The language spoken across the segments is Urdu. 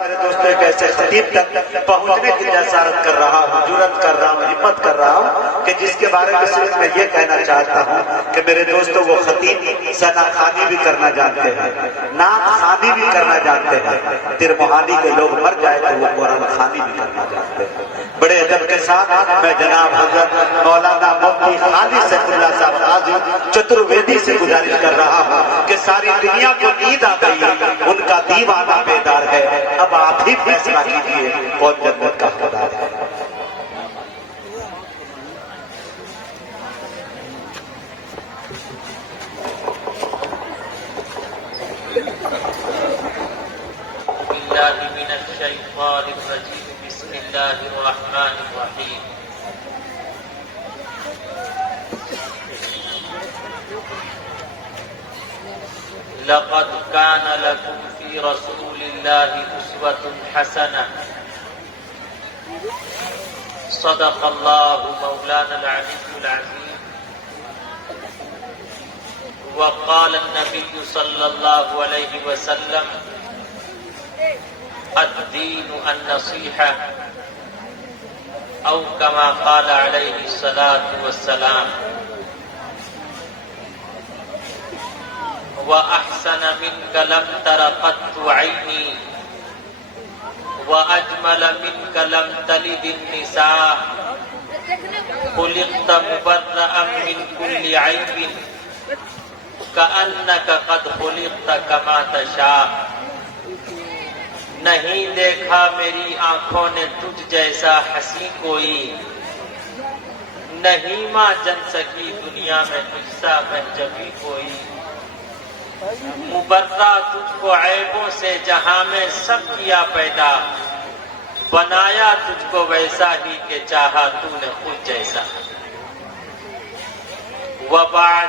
میرے دوستوں ایک ایسے خطیب تک پہنچنے کی جسارت کر رہا ہوں، جرأت کر رہا ہوں، ہمت کر رہا ہوں کہ جس کے بارے میں صرف میں یہ کہنا چاہتا ہوں کہ میرے دوستوں وہ خطیب ثنا خوانی بھی کرنا جانتے ہیں، نام خوانی بھی کرنا جانتے ہیں، تیر محالی کے لوگ مر جائے تو وہ قرآن خوانی بھی کرنا جانتے ہیں۔ بڑے ادب کے ساتھ میں جناب حضرت مولانا مفتی خالد سیف اللہ صاحب قاضی چترویدی سے گزارش کر رہا ہوں کہ ساری دنیا کو نیند آ گئی، ان کا دیوانہ بیدار ہے، اب آپ ہی فیصلہ کیجئے کون جنت کا حقدار ہے۔ باللہ من الشیطان الرجیم، بسم اللہ الرحمن الرحیم۔ لقد كان لكم في رسول الله أسوة حسنة، صدق الله مولانا العلي العظيم، وقال النبي صلى الله عليه وسلم: الدين النصيحة، أو كما قال عليه الصلاة والسلام۔ وأحسن منك لم تر قط عيني، وأجمل منك لم تلد النساء، خلقت مبرأ من كل عيب، كأنك قد خلقت كما تشاء۔ نہیں دیکھا میری آنکھوں نے تجھ جیسا حسین کوئی، نہیں ماں جن سکی دنیا میں تجھ سا محجبی کوئی۔ مبرہ تجھ کو عیبوں سے جہاں میں سب کیا پیدا، بنایا تجھ کو ویسا ہی کہ چاہا تو نے خود جیسا۔ وبعد،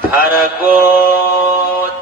بھرگو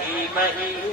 دھیمہی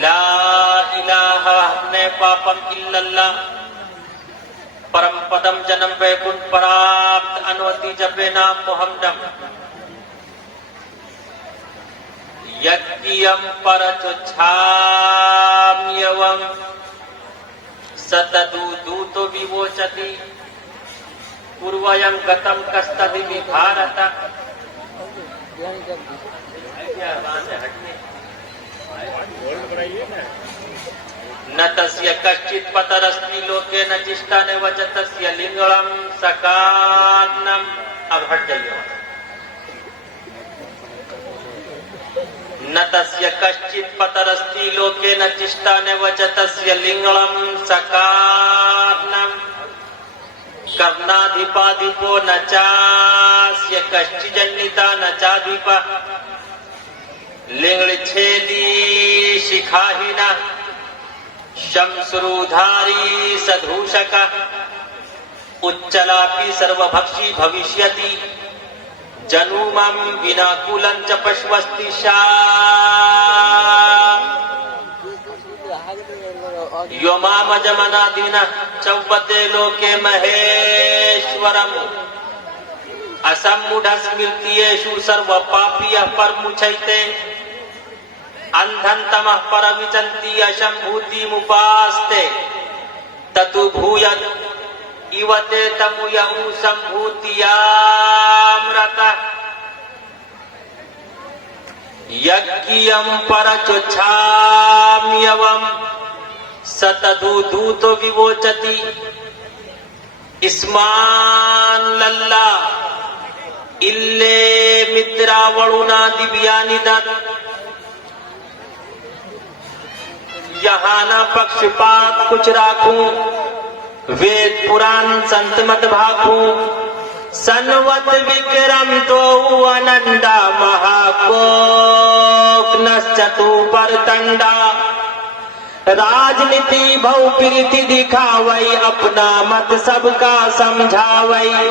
لا الہ نے پاپم الا پرم پدم جنم ویکنٹھ پراپت انوتی جپے نام محمدم یجیم پرچوچھامیوم ستدودوتو ویوچتی پورویم گتم کستدمی بھارتا۔ نہ تسیہ کشچت پترستی لوکے نہ جشتا نے وجہ تسیہ لنگڑم سکانم۔ اب ہٹ جائیے۔ نہ تسیہ کشچت پترستی لوکے نہ جشتا نے وجہ تسیہ لنگڑم سکانم۔ کرنادھیپادھیپو نہ چاسیہ کشچی جنیتا نہ چادھیپا۔ لنگڑ چھیدی شکھاہینہ شمسرودھاری سدھوشکا۔ اچلاپی سروبھکشی بھوشیتی جنومم وناکولم چ پشوستی شام۔ یومامجمنادینہ چوبتے لوکے مہیشورم۔ اسموڈھسمرتیشو سرو پاپیہ پرمچیتے۔ اندھن تمہ پروچنتی اشمبھوتی مپاستے۔ تتو بھویت ایوتے تمویہ سمبھوتیامرتا۔ یجیم پرچوچھامیوم ستدودوتو ویوچتی۔ اسمان للہ illے متراوڑونا دیویانی دت۔ یہاں نہ پکش پات کچھ راکھوں، وید پران سنت مت بھاکھوں۔ سنوت وکرم تو انندا مہاکوک نسچتو پرتنڈا۔ راجنیتی بھو پریتی دکھاوئی، اپنا مت سب کا سمجھاوئی۔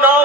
9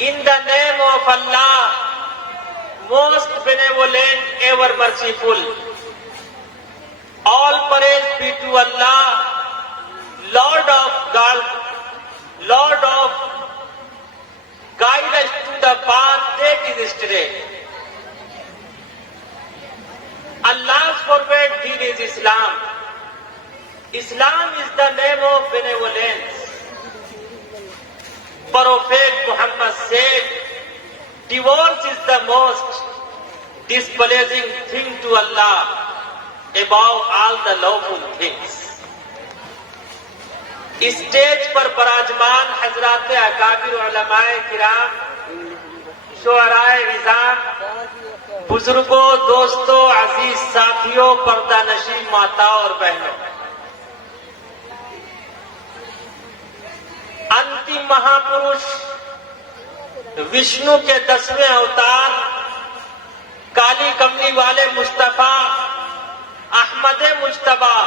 In the name of Allah, most benevolent, ever merciful, all praise be to Allah, Lord of God, Lord of guide us to the path that is straight. Allah's forbid deen is Islam. Islam is the name of benevolence. Prophet Muhammad said, divorce is the most displeasing thing to Allah above all the lawful things. Stage پر براجمان حضرات اکابر علماء کرام، شعراء نظام، بزرگوں، دوستوں، عزیز ساتھیوں، پردہ نشین ماتاؤں اور بہنوں، انتم مہاپروش وشنو کے 10ویں اوتار کالی کملی والے مصطفیٰ احمد مجتبیٰ،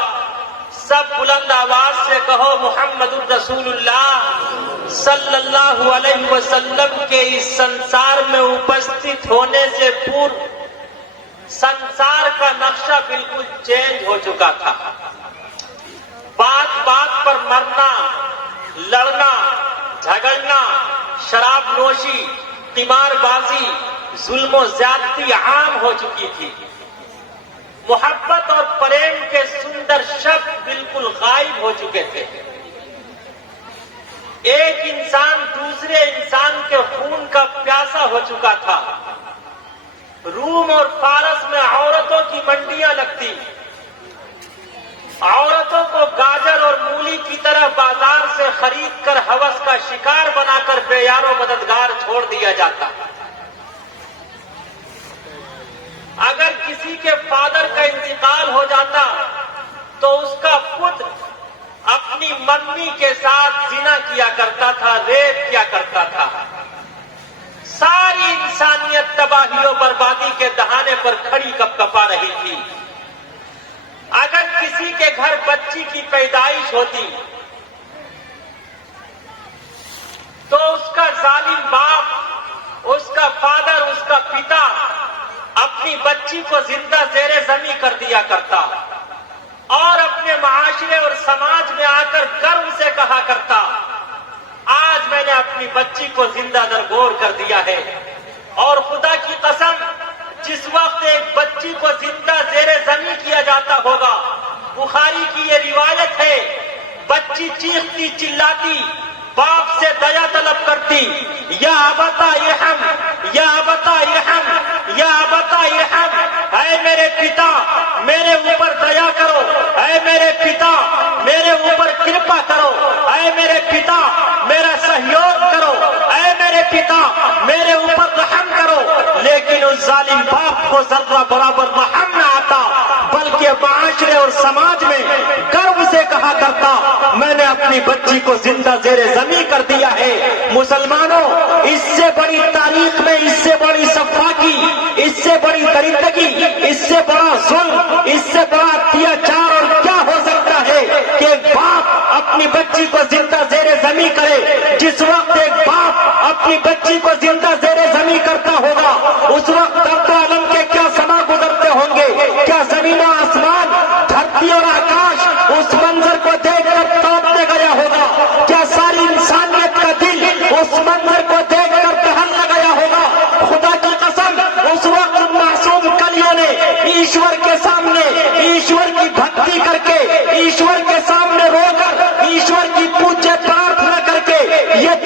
سب بلند آواز سے کہو محمد الرسول اللہ صلی اللہ علیہ وسلم کے اس سنسار میں اپستھت ہونے سے پورو سنسار کا نقشہ بالکل چینج ہو چکا تھا۔ بات بات پر مرنا، لڑنا، جھگڑنا، شراب نوشی، قمار بازی، ظلم و زیادتی عام ہو چکی تھی۔ محبت اور پریم کے سندر شبد بالکل غائب ہو چکے تھے۔ ایک انسان دوسرے انسان کے خون کا پیاسا ہو چکا تھا۔ روم اور فارس میں عورتوں کی منڈیاں لگتی، عورتوں کو گاجر اور مولی کی طرح بازار سے خرید کر ہوس کا شکار بنا کر بے یار و مددگار چھوڑ دیا جاتا۔ اگر کسی کے فادر کا انتقال ہو جاتا تو اس کا خود اپنی ممی کے ساتھ زنا کیا کرتا تھا، ریپ کیا کرتا تھا۔ ساری انسانیت تباہی و بربادی کے دہانے پر کھڑی کپ کپا رہی تھی۔ اگر کسی کے گھر بچی کی پیدائش ہوتی تو اس کا ظالم باپ، اس کا فادر، اس کا پتا اپنی بچی کو زندہ زیر زمیں کر دیا کرتا اور اپنے معاشرے اور سماج میں آ کر گرو سے کہا کرتا، آج میں نے اپنی بچی کو زندہ درگور کر دیا ہے۔ اور خدا کی قسم، جس وقت ایک بچی کو زندہ زیر زمیں کیا جاتا ہوگا، بخاری کی یہ روایت ہے، بچی چیختی چلاتی باپ سے دیا طلب کرتی، یا ابتا ارحم، یا ابتا ارحم، یا ابتا ارحم، اے میرے پتا میرے اوپر دیا کرو، اے میرے پتا میرے اوپر کرپا کرو، اے میرے پتا میرا سہیوگ کرو، اے میرے پتا میرے اوپر رحم کرو۔ لیکن اس ظالم باپ کو ذرہ برابر رحم نہ آتا، بلکہ معاشرے اور سماج میں گرو سے کہا کرتا، میں نے اپنی بچی کو زندہ زیر زمیں کر دیا ہے۔ مسلمانوں، اس سے بڑی تاریخ میں، اس سے بڑی سفاکی، اس سے بڑی درندگی، اس سے بڑا ظلم، اس سے بڑا اتیاچار اور کیا ہو سکتا ہے کہ ایک باپ اپنی بچی کو زندہ زیر زمیں کرے؟ جس وقت ایک باپ اپنی بچی کو زندہ زیر زمیں کرتا ہوگا، اس وقت درد عالم کے کیا سما گزرتے ہوں گے، کیا زمین و آسمان، دھرتی اور آکاش اس منظر کو دیکھ کر توڑتے گیا ہوگا، کیا ساری انسانیت کا دل اس منظر کو دیکھ کر ٹہلنے گیا ہوگا۔ خدا کی قسم، اس وقت معصوم کلیوں نے ایشور کے سامنے ایشور کی بھکتی کر کے، ایشور کے سامنے رو کر، ایشور کی پوجا پرارتھنا کر کے یہ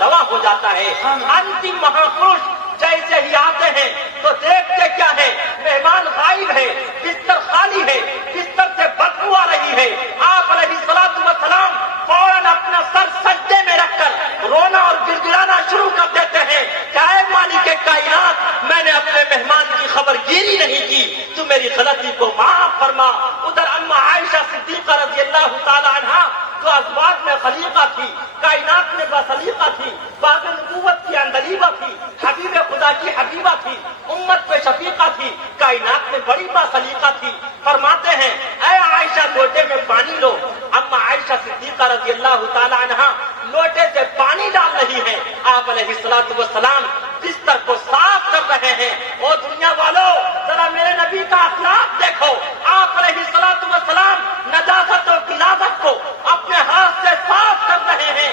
رواں ہو جاتا ہے. انتم مہاپروش جیسے ہی آتے ہیں تو دیکھتے کیا ہے, مہمان غائب ہے, بستر خالی ہے, بستر سے بدبو آ رہی ہے. آپ علیہ الصلوۃ والسلام فوراً اپنا سر سجدے میں رکھ کر رونا اور گڑگڑانا شروع کر دیتے ہیں کہ اے مالک کائنات, میں نے اپنے مہمان کی خبر گیری نہیں کی, تو میری غلطی کو معاف فرما. ادھر اما عائشہ صدیقہ رضی اللہ تعالی عنہا جو ازواج میں خلیقہ تھی, کائنات میں بسلیقہ تھی, باب نبوت کی اندلیبہ تھی, حبیب خدا کی حبیبہ تھی, امت پہ شفیقہ تھی, کائنات میں بڑی بسلیقہ تھی. فرماتے ہیں اے عائشہ لوٹے میں پانی لو. اما عائشہ صدیقہ رضی اللہ تعالی عنہا لوٹے سے پانی ڈال رہی ہیں, آپ علیہ الصلوۃ والسلام بستر کو صاف کر رہے ہیں. او دنیا والوں, ذرا میرے نبی کا اخلاق دیکھو. آپ علیہ الصلوۃ والسلام نجاست اور غلاظت کو اپنے ہاتھ سے صاف کر رہے ہیں.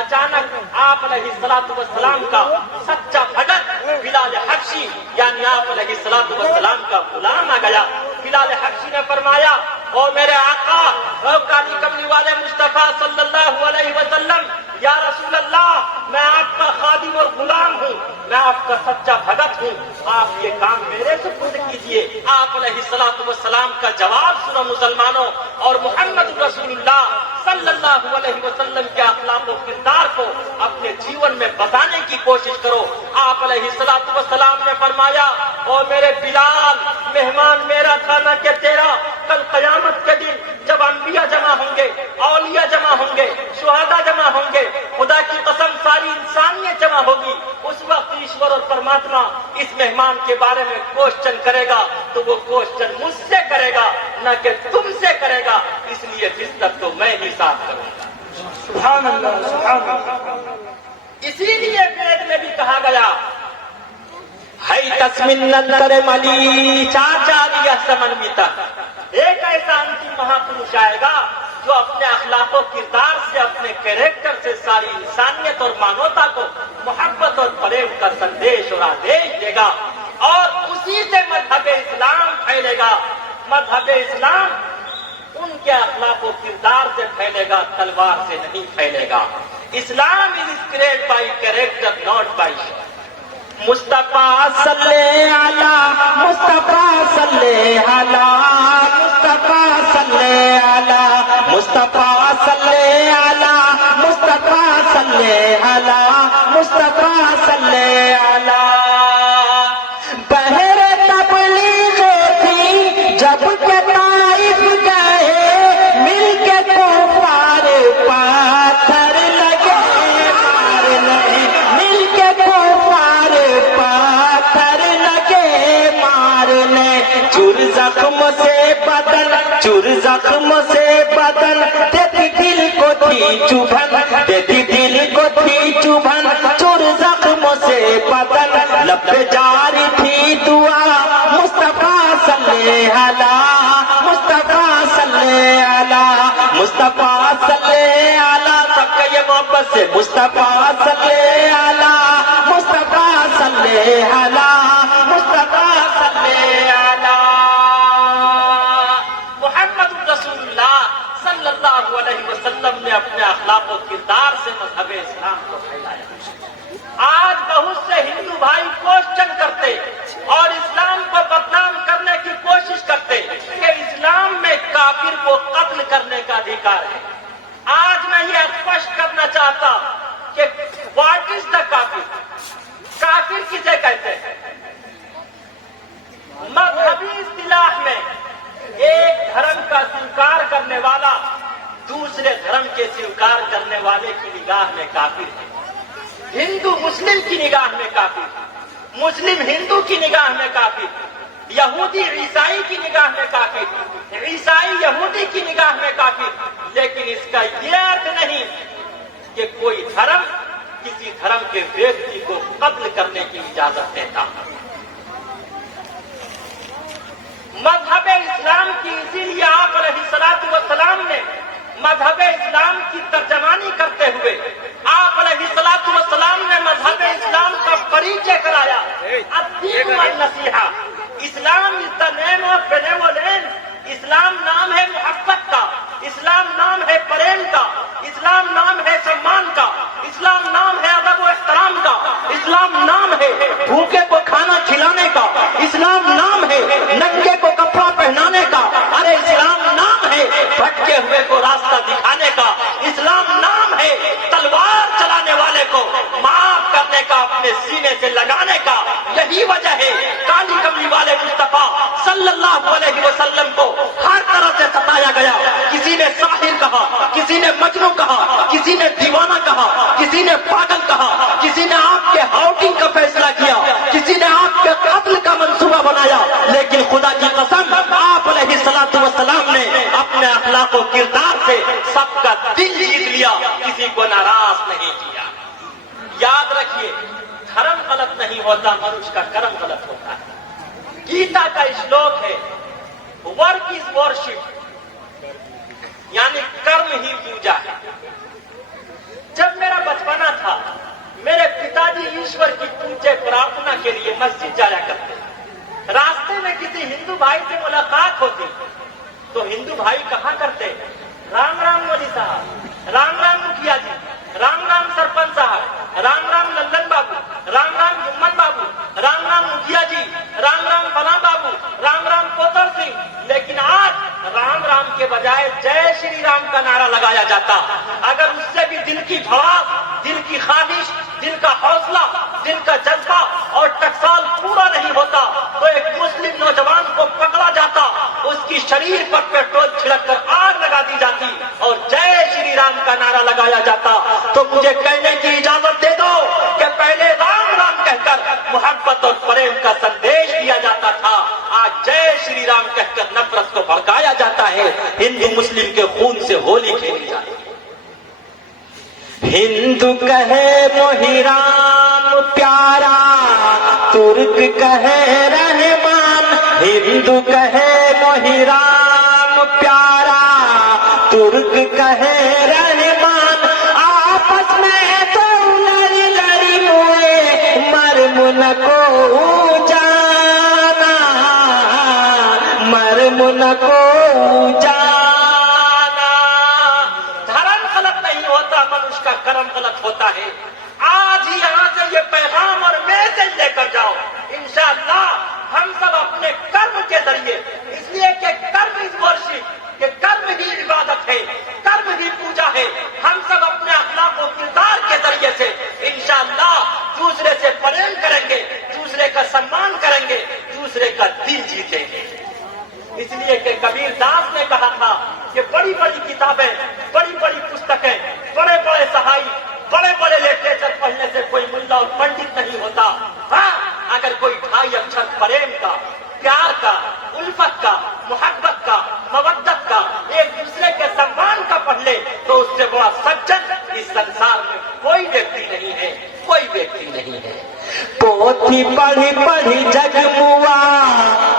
اچانک آپ علیہ الصلوۃ والسلام کا سچا بھگت بلال حبشی یعنی آپ علیہ الصلوۃ والسلام کا غلام آ گیا. بلال حبشی نے فرمایا, او میرے آقا, او کالی کملی والے مصطفیٰ صلی اللہ علیہ وسلم, یا رسول اللہ, میں آپ کا خادم اور غلام ہوں, میں آپ کا سچا بھگت ہوں, آپ یہ کام میرے سپرد کیجیے. آپ علیہ الصلوۃ والسلام کا جواب سنو مسلمانوں, اور محمد رسول اللہ صلی اللہ علیہ وسلم کے اخلاق و کردار کو اپنے جیون میں بتانے کی کوشش کرو. آپ علیہ الصلوۃ والسلام نے فرمایا, او میرے بلال, مہمان میرا تھا نہ کہ تیرا. کل قیامت کے دن جب انبیاء جمع ہوں گے, اولیاء جمع ہوں گے, شہداء جمع ہوں گے, خدا کی قسم ساری انسانیت جمع ہوگی, اس وقت ایشور اور پرماتما اس مہمان کے بارے میں کوشچن کرے گا تو وہ کوشچن مجھ سے کرے گا نہ کہ تم سے کرے گا. اس لیے بستر تو میں ہی صاف کروں گا. سبحان اللہ, سبحان اللہ. اسی لیے وید میں بھی کہا گیا, ہے تسمنن کرے ملی چاچا دیا سمن میتا. ایک ایسا انتم مہاپروش آئے گا جو اپنے اخلاق و کردار سے, اپنے کیریکٹر سے ساری انسانیت اور مانوتا کو محبت اور فریب کا سندیش اور آدیش دے گا, اور اسی سے مذہب اسلام پھیلے گا. مذہب اسلام ان کے اخلاق و کردار سے پھیلے گا, تلوار سے نہیں پھیلے گا. Islam is spread by character, not by. Mustafa صلی علی, مصطفیٰ صلی علی, مصطفیٰ صلی علی, مصطفیٰ صلی علی, مصطفیٰ صلی علی, مصطفیٰ صلی علی. بہر تبلیغ تھی جب کہ طائف گئے, مل کے کفار پاتھر لگے مارنے, مل کے کفار پاتھر لگے مارنے. چور زخم سے بدن, چور زخم سے بدن, دیتی دل کو تھی چبھن, دیتی دل کو تھی چبھن. چور زخم سے بدن, لب پہ جاری تھی دعا, مصطفیٰ صلی علی, مصطفیٰ صلی علی, مصطفیٰ صلی علی. سب کا یہ محبت سے مصطفیٰ صلی علی, مصطفیٰ صلی علی, مصطفیٰ صلی علی. محمد رسول اللہ صلی اللہ علیہ وسلم نے اپنے اخلاق و کردار سے مذہب اسلام کو پھیلایا. آج بہت سے ہندو بھائی کوشچن کرتے اور اسلام کو بدنام کرنے کی کوشش کرتے کہ اسلام میں کافر کو قتل کرنے کا ادھیکار ہے. آج میں یہ اسپشٹ کرنا چاہتا کہ واٹ از دا کافر, کافر کسے کہتے ہیں؟ مذہبی اصطلاح میں ایک دھرم کا سویکار کرنے والا دوسرے دھرم کے سویکار کرنے والے کی نگاہ میں کافر ہے. ہندو مسلم کی نگاہ میں کافر, مسلم ہندو کی نگاہ میں کافر, یہودی عیسائی کی نگاہ میں کافر, عیسائی یہودی کی نگاہ میں کافر. لیکن اس کا یہ ارتھ نہیں کہ کوئی دھرم کسی دھرم کے ویکتی کو قتل کرنے کی اجازت دیتا. مذہب اسلام کی اسی لیے آپ علیہ الصلوۃ والسلام نے مذہب اسلام کی ترجمانی کرتے ہوئے آپ علیہ الصلوۃ والسلام نے مذہب اسلام کا پریچے کرایا. الدین والنصیحہ, اسلام از دا نیم آف بینیولینس. اسلام نام ہے محبت کا, اسلام نام ہے پریم کا, اسلام نام ہے سمان کا, کہا، کسی نے پاگل کہا، کسی نے آپ کے ہاؤٹنگ کا فیصلہ کیا، کسی نے آپ کے قتل کا منصوبہ بنایا، لیکن خدا کی قسم آپ علیہ الصلوۃ والسلام نے اپنے اخلاق و کردار سے سب کا دل جیت لیا، کسی کو ناراض نہیں کیا۔ یاد رکھیے، دھرم غلط نہیں ہوتا، منش کا کرم غلط ہوتا ہے۔ گیتا کا شلوک ہے، ورک از ورشپ، یعنی کرم ہی پوجا ہے۔ جب میرا بچپنا تھا، میرے پتا جی ایشور کی پوجے پرارتھنا کے لیے مسجد جایا کرتے۔ راستے میں کسی ہندو بھائی سے ملاقات ہوتی تو ہندو بھائی کہا کرتے، رام رام مودی صاحب، رام رام مکھیا جی، رام رام سرپنچ صاحب، رام رام للن بابو، رام رام جمن بابو، رام رام مکھیا جی، رام رام فلاں بابو، رام رام کوتر سنگھ۔ لیکن آج رام رام کے بجائے جے شری رام کا نعرہ لگایا جاتا۔ اگر اس سے بھی دل کی بھڑاس، دل کی خواہش، دل کا حوصلہ، دل کا جذبہ اور ٹکسال پورا نہیں ہوتا تو ایک مسلم نوجوان کو پکڑا جاتا، اس کی شریر پر پیٹرول چھڑک کر آگ لگا دی جاتی اور جے شری رام کا نعرہ لگایا جاتا۔ تو مجھے کہنے کی اجازت دے دو کہ پہلے رام رام کہہ کر محبت اور پریم کا سندیش دیا جاتا تھا، آج جے شری رام کہہ کر نفرت کو بھڑکایا جاتا ہے، ہندو مسلم کے خون سے ہولی کھیلی جاتی ہے۔ ہندو کہے موہی رام پیارا، ترک کہے رحمان، ہندو کہے موہی رام پیارا، ترک کہے رحمان، آپس میں تو لڑی لڑی ہوئے مرمن کو جانا، مرمن کو جانا۔ دھرم غلط نہیں ہوتا، منش کا کرم غلط ہوتا ہے۔ آج ہی یہاں سے یہ پیغام اور میسج لے کر جاؤ، انشاءاللہ ہم سب اپنے کرم کے ذریعے، اس لیے کہ کرم از ورشپ، کہ کرم ہی عبادت ہے، کرم ہی پوجا ہے، ہم سب اپنے اخلاق و کردار کے ذریعے سے انشاءاللہ دوسرے سے پریم کریں گے، دوسرے کا سمان کریں گے، دوسرے کا دل جیتیں گے۔ اس لیے کہ کبیر داس نے کہا تھا کہ بڑی بڑی کتابیں، بڑی بڑی پستکیں، بڑے بڑے صحائی، بڑے بڑے لٹریچر پڑھنے سے کوئی ملا اور پنڈت نہیں ہوتا۔ ہاں، اگر کوئی ڈھائی اکشر پریم کا، پیار کا، الفت کا، محبت کا، مودت کا، ایک دوسرے کے سمان کا پڑھ لے تو اس سے بڑا سجن اس سنسار میں کوئی ویکتی نہیں ہے، کوئی ویکتی نہیں ہے۔ پوتھی پڑھی پڑھی جگ موا،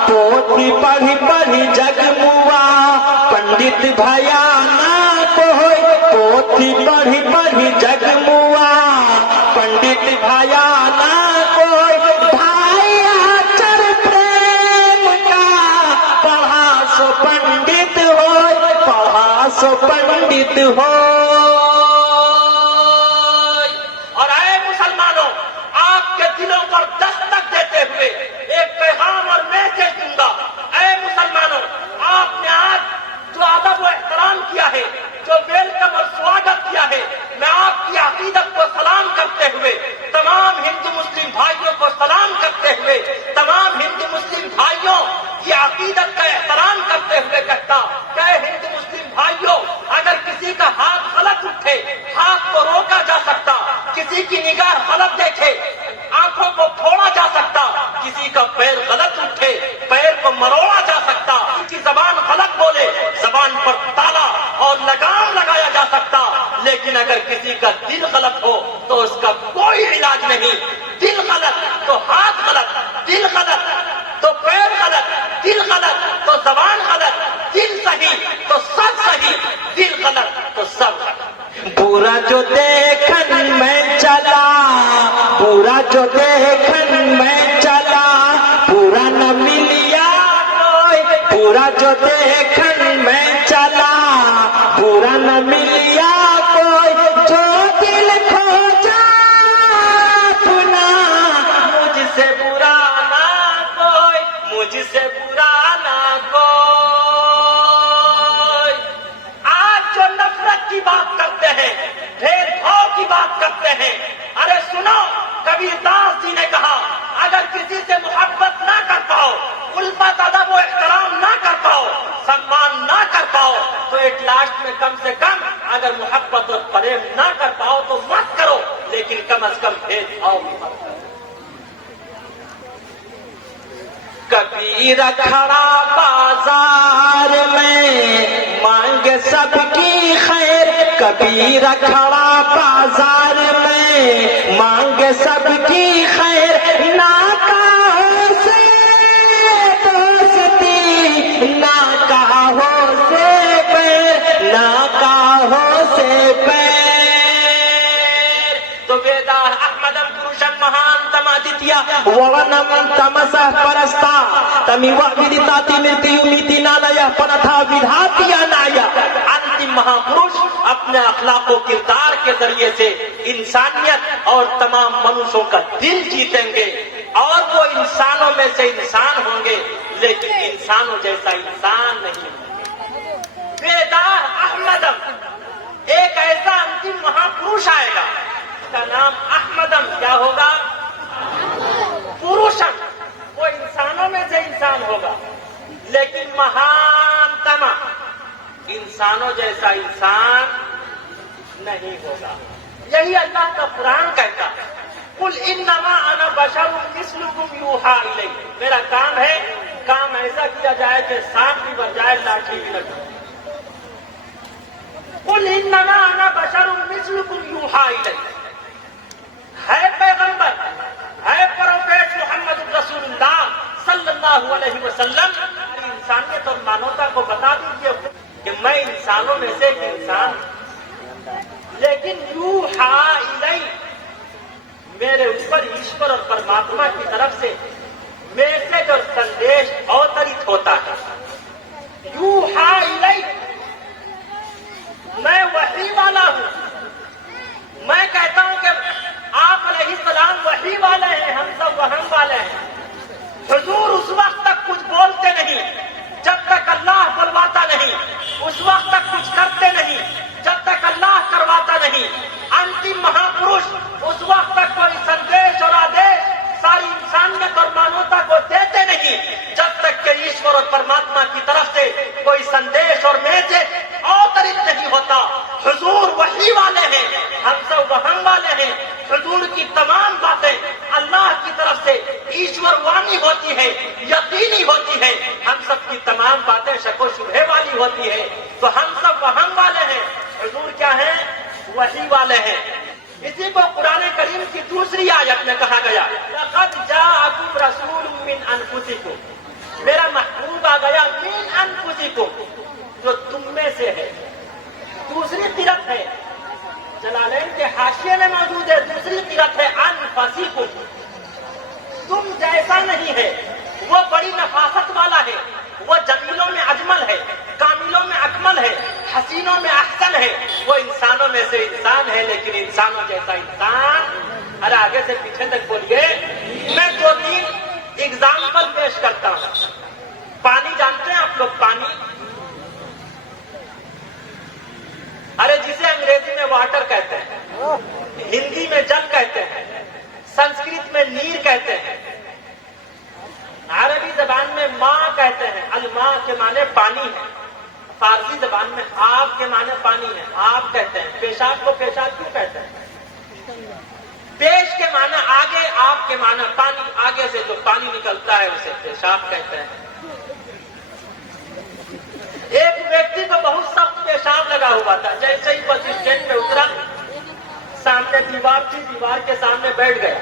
پوتھی پڑھی پڑھی جگ موا، پنڈت بھیا نہ کوئی، پوتھی پڑھی پڑھی جگ موا، پنڈت بھیا نہ کوئی، بھائی آچر پریم کا، پڑھا سو پنڈت ہو، پڑھا سو پنڈت ہو۔ اور اے مسلمانوں، آپ کے دلوں پر دستک دیتے ہوئے ایک پیغام اور میسج دوں گا۔ اے مسلمانوں، آپ نے آج جو ادب و احترام کیا ہے، جو ویلکم اور سواگت کیا ہے، میں آپ کی عقیدت کو سلام کرتے ہوئے، تمام ہندو مسلم بھائیوں کو سلام کرتے ہوئے، تمام ہندو مسلم بھائیوں کی عقیدت کا احترام کرتے ہوئے کہتا کہ اے ہندو مسلم بھائیوں، اگر کسی کا ہاتھ غلط اٹھے، ہاتھ کو روکا جا سکتا، کسی کی نگاہ غلط دیکھے، آنکھوں کو پھوڑا جا سکتا، کسی کا پیر غلط اٹھے، پیر کو مروڑا جا سکتا، کسی کی زبان غلط بولے، زبان پر تالا اور لگام لگایا جا سکتا، لیکن اگر کسی کا دل غلط ہو تو اس کا کوئی علاج نہیں۔ دل غلط تو ہاتھ غلط، دل غلط تو پیر غلط، دل غلط تو زبان غلط، دل صحیح تو سب صحیح، دل غلط تو سب غلط۔ برا جو دیکھن میں چلا، برا جو دیکھن میں چلا، برا نہ ملیا کوئی، برا جو دیکھن میں چلا، برا نہ ملیا کوئی، جو دل کھو جا اپنا، مجھ سے برا نہ کوئی، مجھ سے برا نہ کوئی۔ آج جو نفرت کی بات کرتے ہیں، بھید بھاؤ کی بات کرتے ہیں، ارے سنو، کبیر داس جی نے کہا اگر کسی سے محبت نہ کر پاؤ، الفت ادب و احترام نہ کر پاؤ، سمان نہ کر پاؤ، تو ایٹ لاسٹ میں کم سے کم اگر محبت اور پریم نہ کر پاؤ تو مت کرو، لیکن کم از کم بھید بھاؤ بھی مت کرو۔ کبھی رکھڑا بازار میں مانگ سب کی خیر، کبھی رکھڑا بازار میں مانگ سب کی خیر، ناکاہوں سے دوستی، ناکاہوں سے پیر، ناکاہوں سے پیر۔ تو ویدار احمدم پروشن مہان تمادتیا وغنم تمسہ پرستا تمیوہ ویدتاتی مرتی امیتی نانایہ پنتھا ودھاتیا نایا۔ انتم مہاپروش اپنے اخلاق و کردار کے ذریعے سے انسانیت اور تمام منوشوں کا دل جیتیں گے، اور وہ انسانوں میں سے انسان ہوں گے لیکن انسانوں جیسا انسان نہیں ہوں گے۔ ویدار احمدم ایک ایسا انتم مہاپروش آئے گا، اس کا نام احمدم کیا ہوگا؟ پروشن، وہ انسانوں میں سے انسان ہوگا لیکن مہانتما، انسانوں جیسا انسان نہیں ہوگا۔ یہی اللہ کا قرآن کہتا ہے، قل انما انا بشر مثلکم یوحی الی، میرا کام ہے، کام ایسا کیا جائے کہ سانپ بھی بن جائے لاٹھی بھی لگ جائے۔ قل انما انا بشر مثلکم یوحی الی، ہے پیغمبر، ہے پروفیٹ محمد رسول اللہ صلی اللہ علیہ وسلم، انسانیت اور مانوتا کو بتا دیجیے کہ میں انسانوں میں سے ایک انسان ہوں، لیکن یوحی الی، میرے اوپر ایشور اور پرماتما کی طرف سے میسج اور سندیش اوترت ہوتا ہے۔ یوحی الی، میں وحی والا ہوں۔ میں کہتا ہوں کہ آپ علیہ السلام وحی والے ہیں، ہم سب وہم والے ہیں۔ حضور اس وقت تک کچھ بولتے نہیں جب تک اللہ بلواتا نہیں، اس وقت تک کچھ کرتے نہیں جب تک اللہ کرواتا نہیں۔ انتم مہاپروش اس وقت تک کوئی سندیش اور آدیش ساری انسانیت اور مانوتا کو دیتے نہیں جب تک کہ ایشور اور پرماتما کی طرف سے کوئی سندیش اور میسج اوترت نہیں ہوتا۔ حضور وحی والے ہیں، ہم سب وہم والے ہیں۔ حضور کی تمام باتیں اللہ کی طرف سے ایشور وانی ہوتی ہے، یقینی ہوتی ہے۔ ہم سب کی تمام باتیں شک و شبہ والی ہوتی ہے، تو ہم سب وہم والے ہیں، حضور کیا ہیں؟ وحی والے ہیں۔ اسی کو قرآن کریم کی دوسری آیت میں کہا گیا، لقد جاءکم رسول من انفسکم، میرا محبوب آ گیا من انفسکم، جو تم میں سے ہے۔ دوسری قرأت ہے، جلالین کے حاشیے میں موجود ہے، دوسری قرأت ہے انفسکم، تم جیسا نہیں ہے۔ وہ بڑی نفاست والا ہے، وہ جمیلوں میں اجمل ہے، کاملوں میں اکمل ہے، حسینوں میں احسن ہے۔ وہ انسانوں میں سے انسان ہے لیکن انسانوں جیسا انسان۔ ارے آگے سے پیچھے تک بولیے۔ میں 2-3 ایگزامپل پیش کرتا ہوں۔ پانی جانتے ہیں آپ لوگ؟ پانی، ارے جسے انگریزی میں واٹر کہتے ہیں، ہندی میں جل کہتے ہیں، سنسکرت میں نیر کہتے ہیں، عربی زبان میں ماں کہتے ہیں۔ الماء کے معنی پانی ہے، فارسی زبان میں آب کے معنی پانی ہے، آب کہتے ہیں۔ پیشاب کو پیشاب کیوں کہتے ہیں؟ پیش کے معنی آگے، آپ کے معنی پانی، آگے سے جو پانی نکلتا ہے اسے پیشاب کہتے ہیں۔ ایک ویکتی کو بہت سخت پیشاب لگا ہوا تھا، جیسے ہی بس اسٹینڈ میں اترا، سامنے دیوار تھی، دیوار کے سامنے بیٹھ گیا۔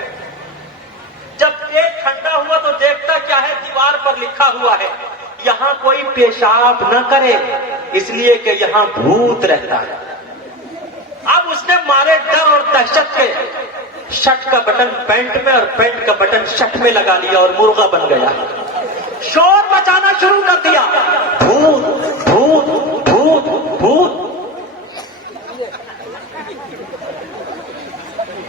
جب پیٹ ٹھنڈا ہوا تو دیکھتا کیا ہے، دیوار پر لکھا ہوا ہے یہاں کوئی پیشاب نہ کرے، اس لیے کہ یہاں بھوت رہتا ہے۔ اب اس نے مارے ڈر اور دہشت کے شرٹ کا بٹن پینٹ میں اور پینٹ کا بٹن شرٹ میں لگا لیا اور مرغا بن گیا، شور مچانا شروع کر دیا، بھوت بھوت بھوت بھوت۔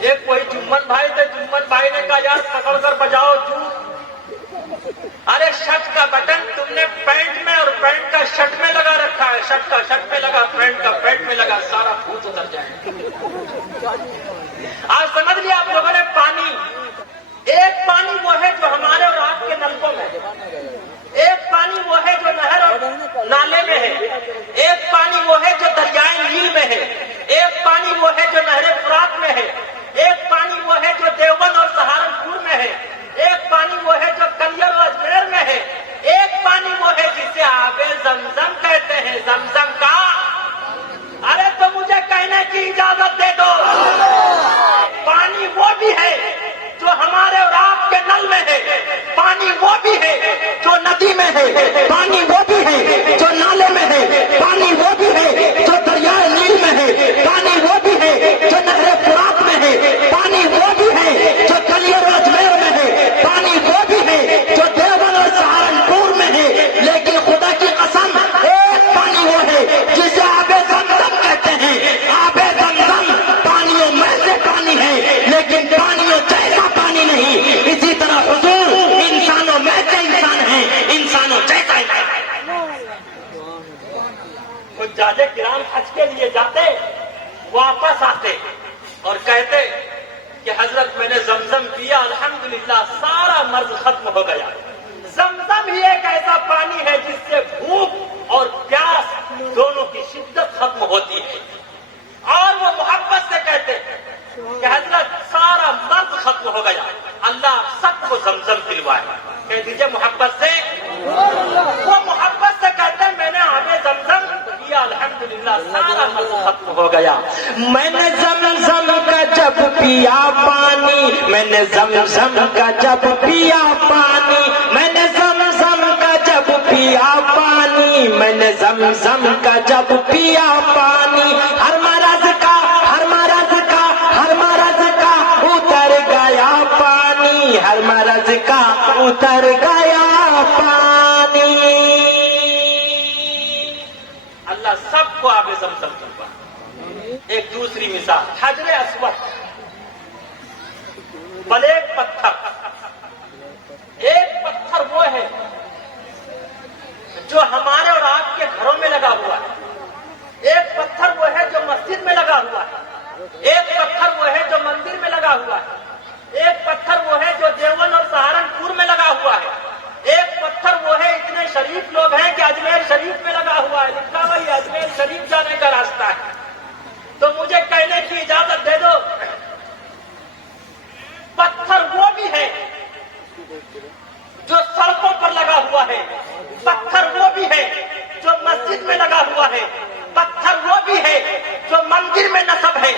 ایک کوئی جمن بھائی تھے، جمن بھائی نے کہا یار پکڑ کر بجاؤ جھوٹ۔ ارے شرٹ کا بٹن تم نے پینٹ میں اور پینٹ کا شرٹ میں لگا رکھا ہے، شرٹ کا شرٹ میں لگا، پینٹ کا پینٹ میں لگا، سارا بھوت اتر جائے۔ آج سمجھ لیا آپ لوگوں نے پانی۔ ایک پانی وہ ہے جو ہمارے اور آپ کے نلکوں میں ہے، ایک پانی وہ ہے جو نہر اور نالے میں ہے، ایک پانی وہ ہے جو دریائے دریائے نیل میں ہے، ایک پانی وہ ہے جو نہر فرات میں ہے، ایک پانی وہ ہے جو دیوبند اور سہارنپور میں ہے، ایک پانی وہ ہے جو کلیئر اور اجمیر میں ہے، ایک پانی وہ ہے جسے آب زمزم کہتے ہیں، زمزم کا۔ ارے تو مجھے کہنے کی اجازت دے دو، پانی وہ بھی ہے جو ہمارے اور آپ کے نل میں ہے، پانی وہ بھی ہے جو ندی میں ہے، پانی وہ بھی ہے جو نالے میں ہے، پانی وہ بھی ہے جو دریائے نیل میں ہے، پانی وہ بھی ہے جو نہر فرات میں ہے، پانی وہ بھی ہے جو کلیئر اور اجمیر میں ہے، پانی وہ بھی ہے جو دیوبند اور سہارنپور میں ہے، لیکن خدا کی قسم ایک پانی وہ ہے جسے آب زمزم کہتے ہیں۔ آب زمزم پانیوں میں سے پانی ہے، لیکن پانیوں جیسا پانی نہیں۔ اسی طرح حضور انسانوں میں سے انسان ہیں، انسانوں جیسا انسان ہے۔ حجاج کرام حج کے لیے جاتے، واپس آتے اور کہتے کہ حضرت میں نے زمزم پیا، الحمدللہ سارا مرض ختم ہو گیا۔ زمزم ہی ایک ایسا پانی ہے جس سے بھوک اور پیاس دونوں کی شدت ختم ہوتی ہے، اور وہ محبت سے کہتے کہ حضرت سارا مرض ختم ہو گیا، اللہ آپ سب کو زمزم دلوائے۔ کہہ دیجئے محبت سے، وہ محبت سے کہتے ہیں میں نے آب زمزم پیا، الحمدللہ سارا مرض ختم ہو گیا۔ میں نے زمزم کا جب پیا پانی، میں نے زمزم کا جب پیا پانی، میں نے زمزم کا جب پیا پانی، میں نے زمزم کا جب پیا پانی، ہر مرض کا ہر مرض کا ہر مرض کا اتر گیا پانی، ہر مرض کا اتر گیا پانی۔ اللہ سب کو آب زمزم دلوا۔ ایک دوسری مثال، حجر اسود، بلیک پتھر، ایک پتھر وہ ہے جو ہمارے اور آپ کے گھروں میں لگا ہوا ہے، ایک پتھر وہ ہے جو مسجد میں لگا ہوا ہے، ایک پتھر وہ ہے جو مندر میں لگا ہوا ہے، ایک پتھر وہ ہے جو دیوبند اور سہارنپور میں لگا ہوا ہے، ایک پتھر وہ ہے اتنے شریف لوگ ہیں کہ اجمیر شریف میں لگا ہوا ہے، لکھا ہوا یہ اجمیر شریف جانے کا راستہ ہے۔ تو مجھے کہنے کی اجازت دے دو، پتھر وہ بھی ہے جو سڑکوں پر لگا ہوا ہے، پتھر وہ بھی ہے جو مسجد میں لگا ہوا ہے، پتھر وہ بھی ہے جو مندر میں نصب ہے،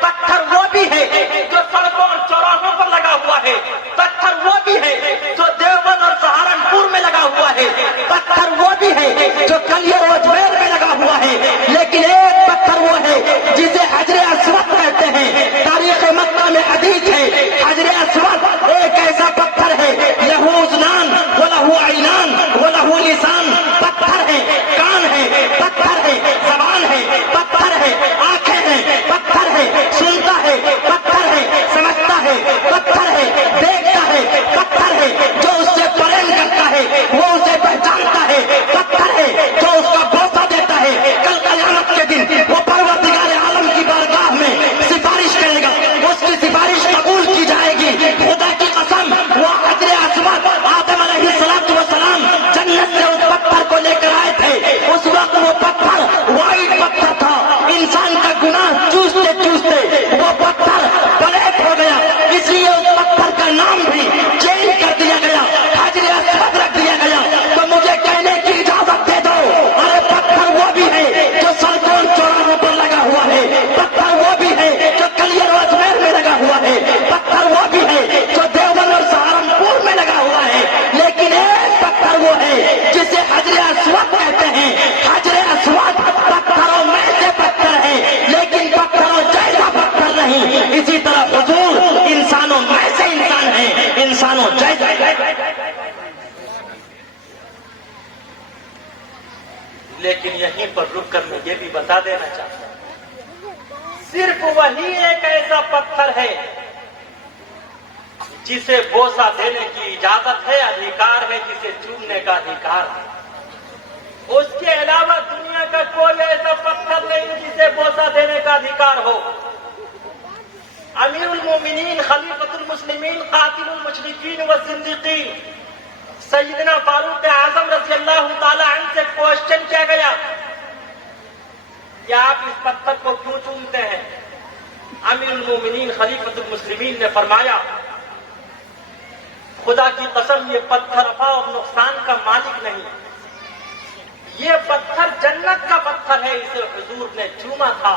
پتھر وہ بھی ہے جو سڑکوں اور چوراہوں پر لگا ہوا ہے، پتھر وہ بھی ہے جو دیوبند اور سہارنپور میں لگا ہوا ہے، پتھر وہ بھی ہے جو کلیئر اور اجمیر میں لگا ہوا ہے، لیکن ایک پتھر وہ ہے جسے حجر اسود کہتے ہیں۔ تاریخ مکہ میں حدیث ہے، حجر اسود ایک ایسا پتھر ہے، لہو اذنان ولہو عینان ولہو لسان، پتھر ہے، کان ہے، پتھر ہے، زبان ہے، پتھر ہے، آنکھیں ہیں، پتھر ہے، سنتا ہے، پتھر ہے، سمجھتا ہے، پتھر ہے، دیکھتا ہے، پتھر ہے، جو اس سے پرہیز کرتا ہے وہ اسے پہچانتا ہے، پتھر ہے جو اس کا بوسہ دیتا ہے، کل قیامت کے دن وہ پروردگار عالم کی بارگاہ میں سفارش کرے گا، اس کی سفارش قبول کی جائے گی۔ خدا کی قسم وہ حجر اسود آدم علیہ السلام جنت سے اس پتھر کو لے کر آئے تھے، اس وقت وہ پتھر وائٹ پتھر تھا، انسان کا گناہ چوستے چوستے وہ پتھر بلیک ہو گیا، اس لیے اس پتھر کا نام بھی چینج کر دیا گیا، حجر اسود رکھ دیا گیا۔ تو مجھے کہنے کی اجازت دے دو، ارے پتھر وہ بھی ہے جو سڑکوں اور چوراہوں پر لگا ہوا ہے، پتھر وہ بھی ہے جو کلیئر اور اجمیر میں لگا ہوا ہے، پتھر وہ بھی ہے جو دیوبند اور سہارنپور میں لگا ہوا ہے، لیکن ایک پتھر وہ ہے جسے حجر اسود کہتے ہیں۔ حجر اسود پتھروں میں سے پتھر ہے، لیکن پتھروں جیسا پتھر نہیں۔ اسی طرح حضور انسانوں میں سے انسان ہیں، انسانوں جیسا۔ لیکن یہیں پر رک کر میں یہ بھی بتا دینا چاہتا ہوں، صرف وہی ایک ایسا پتھر ہے جسے بوسہ دینے کی اجازت ہے، ادھیکار ہے، جسے چومنے کا ادھیکار ہے۔ اس کے علاوہ دنیا کا کوئی ایسا پتھر نہیں جسے بوسہ دینے کا ادھیکار ہو۔ امیر المومنین، خلیفۃ المسلمین، قاتل المشرکین والزندیقین سیدنا فاروق اعظم رضی اللہ تعالی عنہ سے کوشچن کیا گیا، کہ آپ اس پتھر کو کیوں چومتے ہیں؟ امیر المومنین خلیفۃ المسلمین نے فرمایا خدا کی قسم یہ پتھر افا اور نقصان کا مالک نہیں، یہ پتھر جنت کا پتھر ہے، اسے حضور نے چوما تھا۔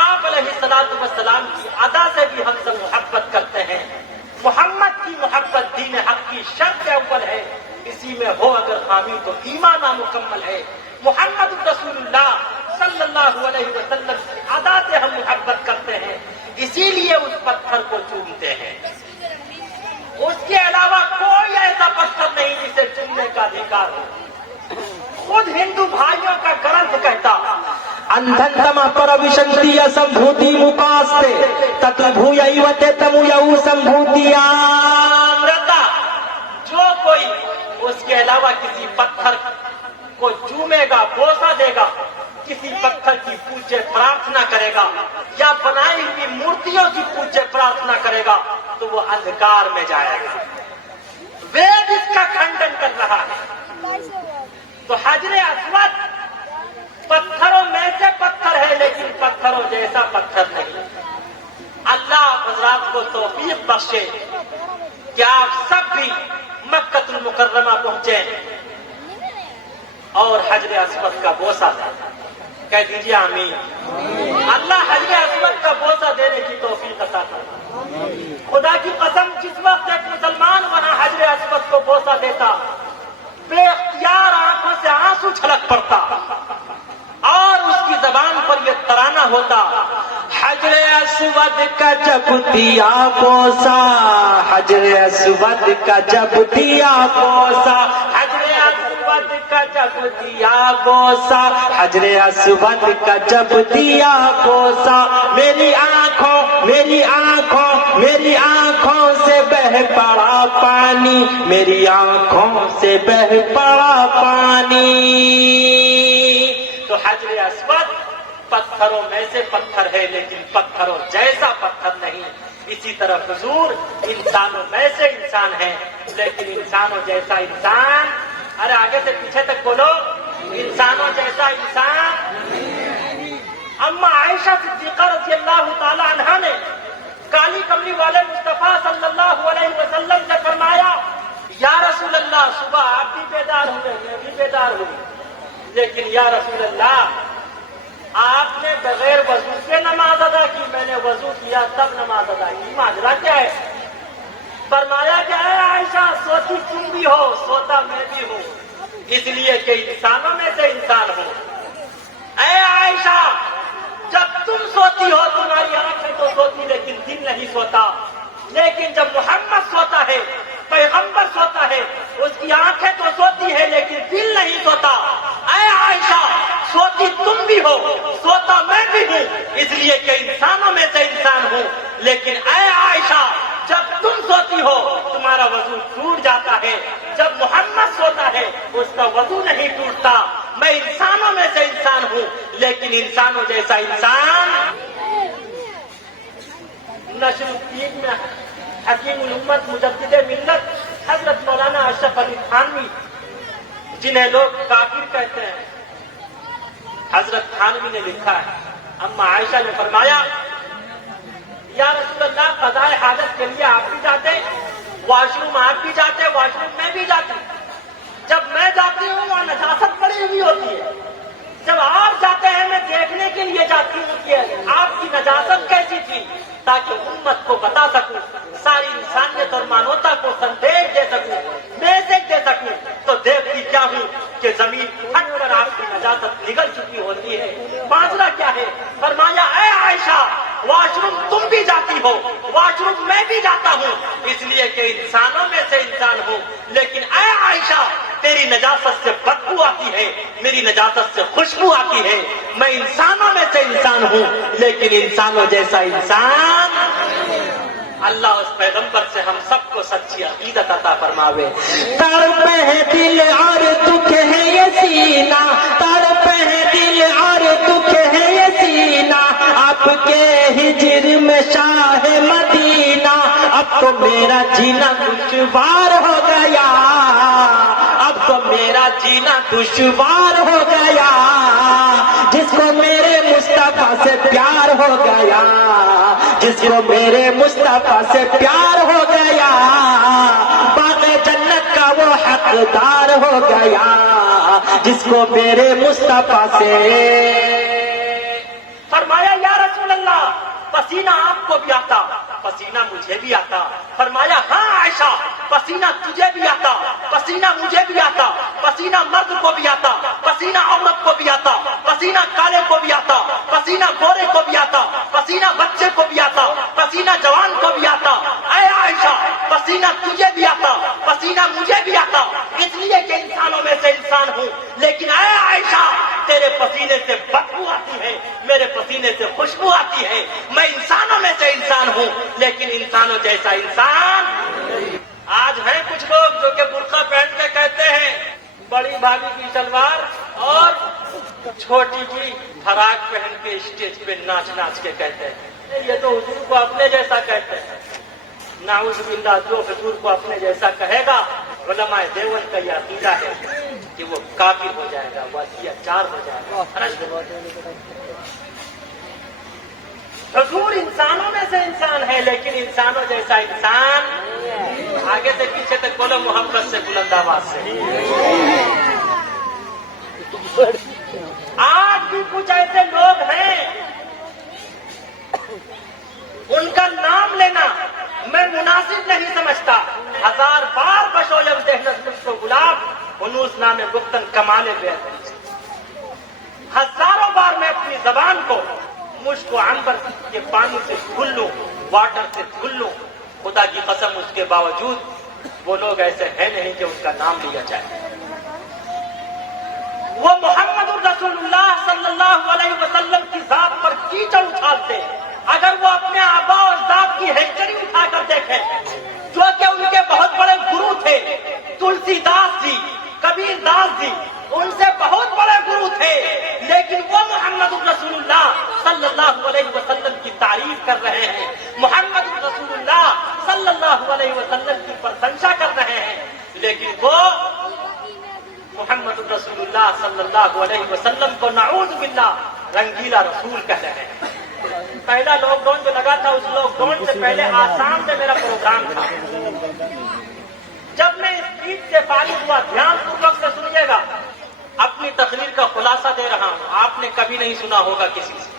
آپ علیہ الصلوۃ والسلام کی ادا سے بھی ہم سب محبت کرتے ہیں۔ محمد کی محبت دین حق کی شرط اول ہے، اسی میں ہو اگر خامی تو ایمان نامکمل ہے۔ محمد رسول اللہ صلی اللہ علیہ وسلم کی ادا سے ہم محبت کرتے ہیں، اسی لیے اس پتھر کو چومتے ہیں۔ اس کے علاوہ کوئی ایسا پتھر نہیں جسے چومنے کا ادھیکار ہو۔ خود ہندو بھائیوں کا گرنتھ کہتا ಅಂಧಂತಮ ಪರವಿಶಂತಿಯ ಸಂಭೂತಿ ಮುಪಾಸ್ತೆ ತತು ಭೂಯೈವತೆ ತಮುಯೌ ಸಂಭೂತಿಯಾಮೃತ جو کوئی اس کے علاوہ کسی پتھر کو چومے گا، بوسا دے گا، کسی پتھر کی پوجے پرارتھنا کرے گا یا بنائی ہوئی مورتیوں کی پوجے پرارتھنا کرے گا تو وہ اندھکار میں جائے گا۔ وید اس کا کھنڈن کر رہا ہے۔ تو حجر اسود پتھروں میں سے پتھر ہے لیکن پتھروں جیسا پتھر نہیں۔ اللہ آپ حضرات کو توفیق بخشے کہ آپ سب بھی مکہ المکرمہ پہنچے اور حجر اسود کا بوسہ دیں۔ کہہ دیجیے آمین۔ اللہ حجر اسود کا بوسہ دینے کی توفیق عطا کرے۔ خدا کی قسم جس وقت ایک مسلمان وہاں حجر اسود کو بوسہ دیتا، بے اختیار آنکھوں سے آنسو چھلک پڑتا اور اس کی زبان پر یہ ترانہ ہوتا، حجر اسود کا جب دیا بوسا، حجر اسود کا جب دیا بوسا، حجر اسود کا جب دیا بوسا، حجر اسود کا جب دیا بوسا، میری آنکھوں میری آنکھوں میری آنکھوں سے بہ پڑا پانی، میری آنکھوں سے بہ پڑا پانی۔ تو حجر اسود پتھروں میں سے پتھر ہے لیکن پتھروں جیسا پتھر نہیں۔ اسی طرح حضور انسانوں میں سے انسان ہے لیکن انسانوں جیسا انسان، ارے آگے سے پیچھے تک بولو، انسانوں جیسا انسان۔ اما عائشہ صدیقہ رضی اللہ تعالی عنہا نے کالی کملی والے مصطفیٰ صلی اللہ علیہ وسلم سے فرمایا یا رسول اللہ صبح آپ بھی بیدار ہوئے میں بھی بیدار ہوئی، لیکن یا رسول اللہ آپ نے بغیر وضو کے نماز ادا کی، میں نے وضو کیا تب نماز ادا کی، ماجرا کیا ہے؟ فرمایا کہ اے عائشہ سوتی تم بھی ہو سوتا میں بھی ہوں، اس لیے کہ انسانوں میں سے انسان ہوں۔ اے عائشہ جب تم سوتی ہو تمہاری آنکھیں تو سوتی لیکن دل نہیں سوتا، لیکن جب محمد سوتا ہے، پیغمبر سوتا ہے، اس کی آنکھیں تو سوتی ہے لیکن دل نہیں سوتا۔ اے عائشہ سوتی تم بھی ہو سوتا میں بھی ہوں، اس لیے کہ انسانوں میں سے انسان ہوں، لیکن اے عائشہ جب تم سوتی ہو تمہارا وضو ٹوٹ جاتا ہے، جب محمد سوتا ہے اس کا وضو نہیں ٹوٹتا۔ میں انسانوں میں سے انسان ہوں لیکن انسانوں جیسا انسان۔ نشر الدین میں حکیم الامت مجدد ملت حضرت مولانا اشرف علی تھانوی، جنہیں لوگ کافر کہتے ہیں، حضرت تھانوی نے لکھا ہے اما عائشہ نے فرمایا یا رسول اللہ قضاء حاجت کے لیے آپ بھی جاتے، واش روم آپ بھی جاتے، واش روم میں بھی جاتی، جب میں جاتی ہوں وہاں نجاست پڑی ہوئی ہوتی ہے، جب آپ جاتے ہیں میں دیکھنے کے لیے جاتی ہوں کہ آپ کی نجاست کیسی تھی تاکہ امت کو بتا سکوں، ساری انسانیت اور مانوتا کو سندیش دے سکوں، میسج دے سکوں۔ تو دیکھتی کیا ہوں کہ زمین پھٹ کر آپ کی نجاست نگل چکی ہوتی ہے۔ ماجرا کیا ہے؟ فرمایا اے عائشہ واش روم تم بھی جاتی ہو، واش روم میں بھی جاتا ہوں، اس لیے کہ انسانوں میں سے انسان ہوں، لیکن اے عائشہ تیری نجاست سے بدبو آتی ہے، میری نجاست سے خوشبو آتی ہے۔ میں انسانوں میں سے انسان ہوں لیکن انسانوں جیسا انسان۔ اللہ اس پیغمبر سے ہم سب کو سچی عقیدت عطا فرماوے۔ تڑپے ہے دل اور دکھ ہے یہ سینہ، تڑپے ہے دل اور دکھ ہے یہ سینہ، آپ کے ہجر میں شاہ مدینہ، اب تو میرا جینا دشوار ہو گیا، اب تو میرا جینا دشوار ہو گیا، جس جس کو میرے مصطفیٰ سے پیار ہو گیا، جس کو میرے مصطفیٰ سے پیار ہو گیا، باغ جنت کا وہ حقدار ہو گیا، جس کو میرے مصطفیٰ سے۔ فرمایا یا رسول اللہ پسینہ آپ کو بھی آتا، پسینہ مجھے بھی آتا۔ فرمایا ہاں عائشہ پسینہ تجھے بھی آتا، پسینہ مجھے بھی آتا، پسینہ مرد کو بھی آتا، پسینہ عورت کو بھی آتا، پسینہ کالے کو بھی آتا، پسینہ گورے کو بھی آتا، پسینہ بچے کو بھی آتا، پسینہ جوان کو بھی آتا۔ اے عائشہ پسینہ تجھے بھی آتا، پسینہ مجھے بھی آتا، اس لیے کہ انسانوں میں سے انسان ہوں، لیکن اے عائشہ تیرے پسینے سے بدبو آتی ہے، میرے پسینے سے خوشبو آتی ہے۔ میں انسانوں میں سے انسان ہوں لیکن انسانوں جیسا انسان۔ آج ہیں کچھ لوگ جو کہ برقع پہن کے کہتے ہیں بڑی بھابھی کی شلوار اور چھوٹی کی فراق پہن کے اسٹیج پہ ناچ ناچ کے کہتے ہیں یہ تو حضور کو اپنے جیسا کہتے ہیں۔ نعوذ باللہ جو حضور کو اپنے جیسا کہے گا علماء دیوبند کا یہ عقیدہ ہے کہ وہ کافر ہو جائے گا، وسیع چار ہو جائے گا۔ حضور انسانوں میں سے انسان ہے لیکن انسانوں جیسا انسان۔ آگے سے پیچھے تک بولو محبت سے، بلند آواز سے۔ آج بھی کچھ ایسے لوگ ہیں ان کا نام لینا میں مناسب نہیں سمجھتا۔ ہزار بار بشویم دہنت مجھ کو گلاب انوس نام گفتن کمالے بے، ہزاروں بار میں اپنی زبان کو مجھ کو عنبر کے پانی سے دھل لوں، واٹر سے دھل لوں، خدا کی قسم اس کے باوجود وہ لوگ ایسے ہیں نہیں کہ ان کا نام لیا جائے۔ وہ محمد الرسول اللہ صلی اللہ علیہ وسلم کی ذات پر کیچڑ اچھالتے، اگر وہ اپنے آباء و اجداد کی ہسٹری اٹھا کر دیکھیں جو کہ ان کے بہت بڑے گرو تھے، تلسی داس جی، کبیر داس جی، ان سے بہت بڑے گرو تھے، لیکن وہ محمد الرسول اللہ صلی اللہ علیہ وسلم کی تعریف کر رہے ہیں، محمد الرسول اللہ صلی اللہ علیہ وسلم کی پرشنسا کر رہے ہیں، لیکن وہ محمد الرسول اللہ صلی اللہ علیہ وسلم کو نعوذ باللہ رنگیلا رسول کہہ رہے ہیں۔ پہلا لاک ڈاؤن جو لگا تھا اس لاک ڈاؤن سے پہلے آسام میں میرا پروگرام تھا۔ جب میں اسپیچ سے فارغ ہوا، دھیان پوروک سے سنیے گا، اپنی تقریر کا خلاصہ دے رہا ہوں، آپ نے کبھی نہیں سنا ہوگا کسی سے۔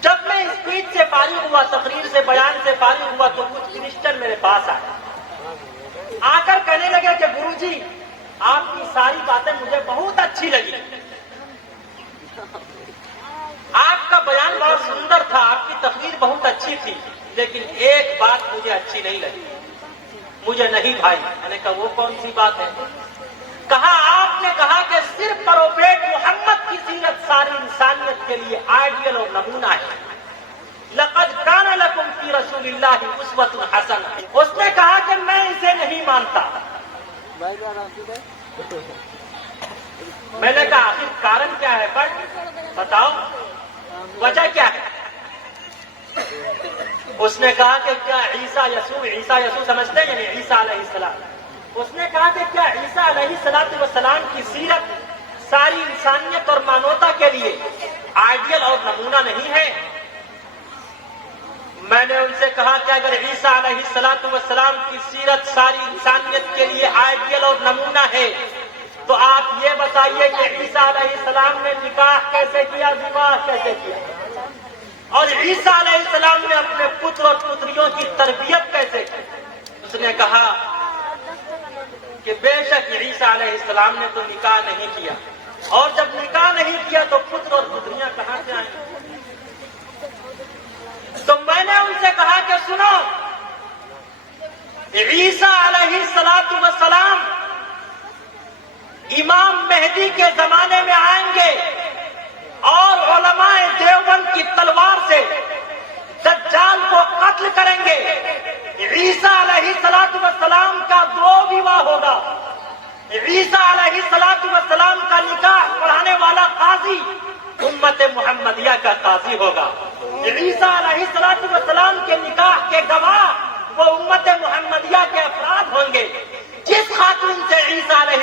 جب میں اسپیچ سے فارغ ہوا، تقریر سے، بیان سے فارغ ہوا تو کچھ کرسچن میرے پاس آئے، آ کر کہنے لگے کہ گرو جی آپ کی ساری باتیں مجھے بہت اچھی لگی، آپ کا بیان بہت سندر تھا، آپ کی تقریر بہت اچھی تھی، لیکن ایک بات مجھے اچھی نہیں لگی، مجھے نہیں بھائی۔ میں نے کہا وہ کون سی بات ہے؟ کہا آپ نے کہا کہ صرف پروفیٹ محمد کی سیرت ساری انسانیت کے لیے آئیڈیل اور نمونہ ہے، لقد کان لکم فی رسول اللہ اسوۃ حسنہ۔ اس نے کہا کہ میں اسے نہیں مانتا۔ میں نے کہا آخر کارن کیا ہے؟ بتاؤ وجہ کیا ہے؟ اس نے کہا کہ کیا عیسیٰ یسوع سمجھتے ہیں یعنی عیسیٰ علیہ السلام، اس نے کہا کہ کیا عیسیٰ علیہ السلام کی سیرت ساری انسانیت اور مانوتا کے لیے آئیڈیل اور نمونہ نہیں ہے؟ میں نے ان سے کہا کہ اگر عیسیٰ علیہ السلام کی سیرت ساری انسانیت کے لیے آئیڈیل اور نمونہ ہے تو آپ یہ بتائیے کہ عیسیٰ علیہ السلام نے نکاح کیسے کیا، نکاح کیسے کیا، اور عیسیٰ علیہ السلام نے اپنے پتر اور پتریوں کی تربیت کیسے کی؟ اس نے کہا کہ بے شک عیسیٰ علیہ السلام نے تو نکاح نہیں کیا، اور جب نکاح نہیں کیا تو پتر اور پتریاں کہاں سے آئیں؟ تو میں نے ان سے کہا کہ سنو، عیسیٰ علیہ السلام امام مہدی کے زمانے میں آئیں گے اور علماء دیوبند کی تلوار سے دجال کو قتل کریں گے۔ عیسیٰ علیہ السلام کا دو بیوہ ہوگا، عیسیٰ علیہ السلام کا نکاح پڑھانے والا قاضی امت محمدیہ کا قاضی ہوگا، عیسیٰ علیہ السلام کے نکاح کے گواہ وہ امت محمدیہ کے افراد ہوں گے۔ جس خاتون سے عیسیٰ علیہ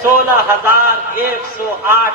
16,108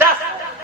10।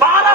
12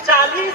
40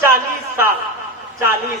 40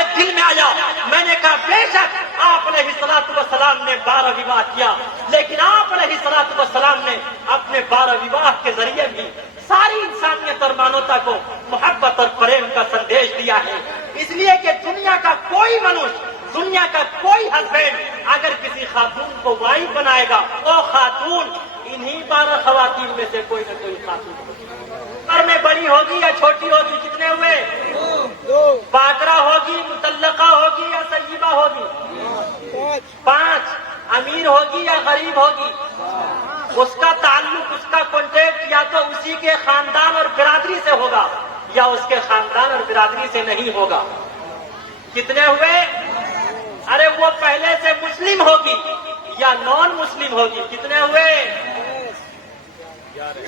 میرے دل میں آیا. میں نے کہا بے شک آپ علیہ الصلوۃ والسلام نے 12 وواہ کیا، لیکن آپ علیہ الصلوۃ والسلام نے اپنے 12 وواہ کے ذریعے بھی ساری انسانیت اور مانوتا کو محبت اور پریم کا سندیش دیا ہے. اس لیے کہ دنیا کا کوئی منوش، دنیا کا کوئی ہسبینڈ اگر کسی خاتون کو وائف بنائے گا، وہ خاتون انہی 12 خواتین میں سے کوئی نہ کوئی خاتون ہوگی. عمر میں بڑی ہوگی یا چھوٹی ہوگی؟ کتنے ہوئے؟ باقرہ ہوگی، مطلقہ ہوگی یا سیبہ ہوگی؟ 5. امیر ہوگی یا غریب ہوگی؟ اس کا تعلق، اس کا کانٹیکٹ یا تو اسی کے خاندان اور برادری سے ہوگا یا اس کے خاندان اور برادری سے نہیں ہوگا. کتنے ہوئے؟ ارے وہ پہلے سے مسلم ہوگی یا نان مسلم ہوگی؟ کتنے ہوئے؟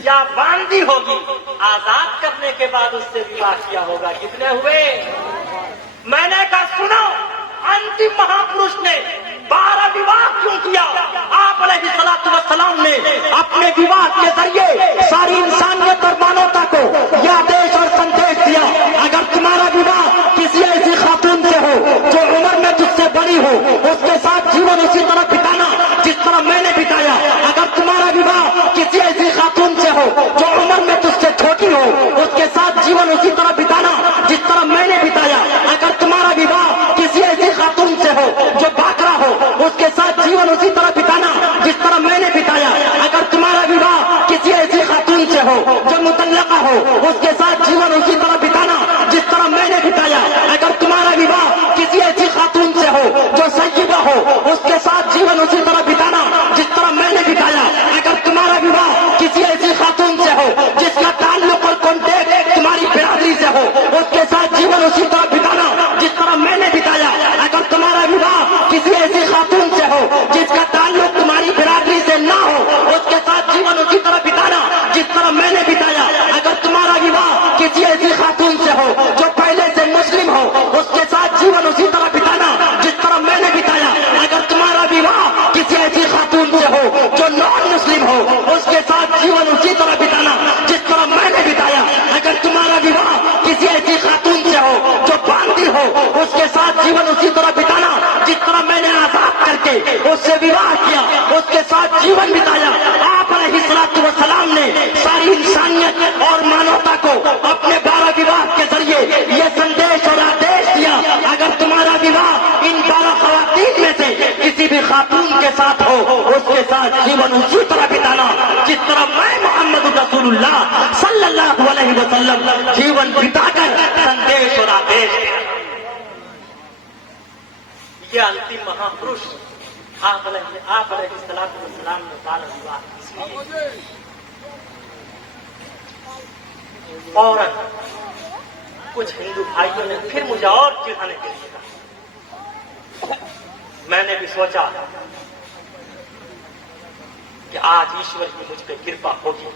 یا باندھی ہوگی، آزاد کرنے کے بعد اس سے وواہ کیا ہوگا؟ کتنے ہوئے؟ میں نے کہا سنو، انتم مہاپروش نے 12 وواہ کیوں کیا؟ آپ علیہ الصلوۃ والسلام نے اپنے وواہ کے ذریعے ساری انسانیت اور مانوتا کو یہ آدیش اور سندیش دیا، اگر تمہارا وواہ کسی ایسی خاتون سے ہو جو عمر میں تجھ سے بڑی ہو، اس کے ساتھ جیون اسی طرح بتانا جس طرح میں نے بتایا. اگر تمہارا وواہ کسی ایسی خاتون سے ہو جو عمر میں تجھ سے چھوٹی ہو، اس کے ساتھ جیون اسی طرح بتانا جس طرح میں نے بتایا. اگر تمہارا وواہ کسی ایسی خاتون سے ہو جو باقرہ ہو، اس کے ساتھ جیون اسی طرح بتانا جس طرح میں نے بتایا. اگر تمہارا وواہ کسی ایسی خاتون سے ہو جو مطلقہ ہو، اس کے ساتھ جیون اسی طرح بتانا جس طرح میں نے بتایا. اگر تمہارا وواہ کسی ایسی خاتون سے ہو جو سیبہ ہو، اس کے ساتھ جیون اسی طرح بتانا جس طرح میں نے بتایا. اگر تمہارا وواہ کسی ایسی خاتون سے ہو جس کا تعلق اور کانٹیکٹ تمہاری برادری سے ہو، اس کے ساتھ جیون اسی طرح بتانا جس طرح میں نے بتایا. اگر تمہارا وواہ کسی ایسی خاتون سے ہو جس کا تعلق تمہاری برادری سے نہ ہو، اس کے ساتھ جیون اسی طرح بتانا جس طرح میں نے بتایا. اگر تمہارا وواہ کسی ایسی خاتون سے ہو جو پہلے سے مسلم ہو، اس کے ساتھ جیون اسی طرح بتانا جس طرح میں نے بتایا. اگر تمہارا وواہ کسی ایسی خاتون سے ہو جو نان مسلم ہو، اس کے ساتھ جیون اسی طرح بتانا جس طرح میں نے بتایا. اگر تمہارا وواہ کسی ایسی خاتون سے ہو جو باندھی ہو، اس کے ساتھ جیون اسی طرح بتانا جس طرح میں نے آزاد کر کے اس سے وواہ کیا، اس کے ساتھ جیون بتایا. آپ علیہ الصلوۃ والسلام نے ساری انسانیت اور مانوتا کو اپنے 12 وواہ کے ذریعے یہ سندیش اور آدیش دیا، اگر تمہارا وواہ ان 12 خواتین میں سے کسی بھی خاتون کے ساتھ ہو، اس کے ساتھ جیون اسی طرح بتانا جس طرح میں محمد رسول اللہ صلی اللہ علیہ وسلم جیون بتا کر سندیش اور آدیش. یہ انتم مہاپروش آپ علیہ الصلوۃ والسلام نے 12 وواہ اس لیے فوراً کچھ ہندو بھائیوں نے پھر مجھے اور چڑھانے کے لیے کہا. میں نے بھی سوچا کہ آج ایشور کی مجھ پہ کرپا ہوگی.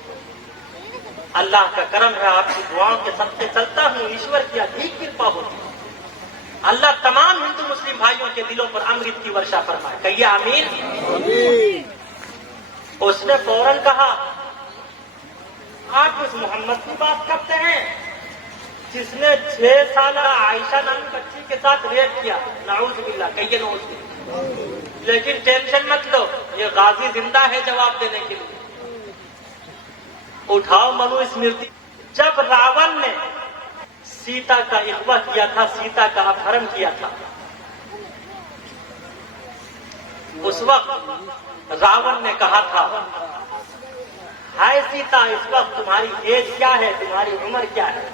اللہ کا کرم ہے، آپ کی دعاؤں کے صدقے چلتا ہوں، ایشور کی ادھک کرپا ہوتی. اللہ تمام ہندو مسلم بھائیوں کے دلوں پر امرت کی ورشا فرمائے. کہیے آمین. اس نے فوراً کہا آپ اس محمد کی بات کرتے ہیں جس نے 6 سالہ عائشہ نامی بچی کے ساتھ ریپ کیا؟ نعوذ باللہ. کہیے نعوذ باللہ. لیکن ٹینشن مت لو، یہ غازی زندہ ہے جواب دینے کے لیے. اٹھاؤ منو اسمرتی. جب راون نے سیتا کا اغوا کیا تھا، سیتا کا اپہرن کیا تھا، اس وقت راون نے کہا تھا ہائے سیتا، اس وقت تمہاری ایج کیا ہے، تمہاری عمر کیا ہے؟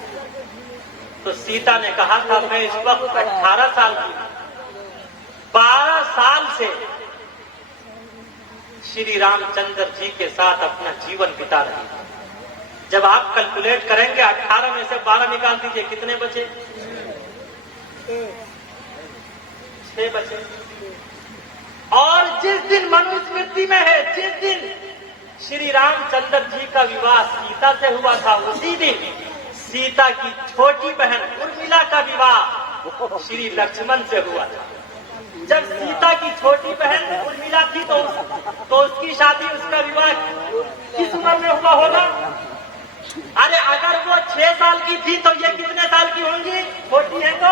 تو سیتا نے کہا تھا میں اس وقت 18 سال کی ہوں. 12 سال سے شری رام چندر جی کے ساتھ اپنا جیون بتا رہی ہے. جب آپ کیلکولیٹ کریں گے 18 میں سے 12 نکال دیجئے، کتنے بچے؟ 6 بچے. اور جس دن منو اسمرتی میں ہے، جس دن شری رام چندر جی کا وواہ سیتا سے ہوا تھا، اسی دن سیتا کی چھوٹی بہن ارملا کا وواہ شری لکشمن سے ہوا تھا. جب سیتا کی چھوٹی بہن ارملا تھی تو اس کی شادی، اس کا وواہ کس عمر میں ہوا ہوگا؟ ارے اگر وہ 6 سال کی تھی تو یہ کتنے سال کی ہوں گی؟ چھوٹی ہے تو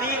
3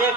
1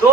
2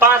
5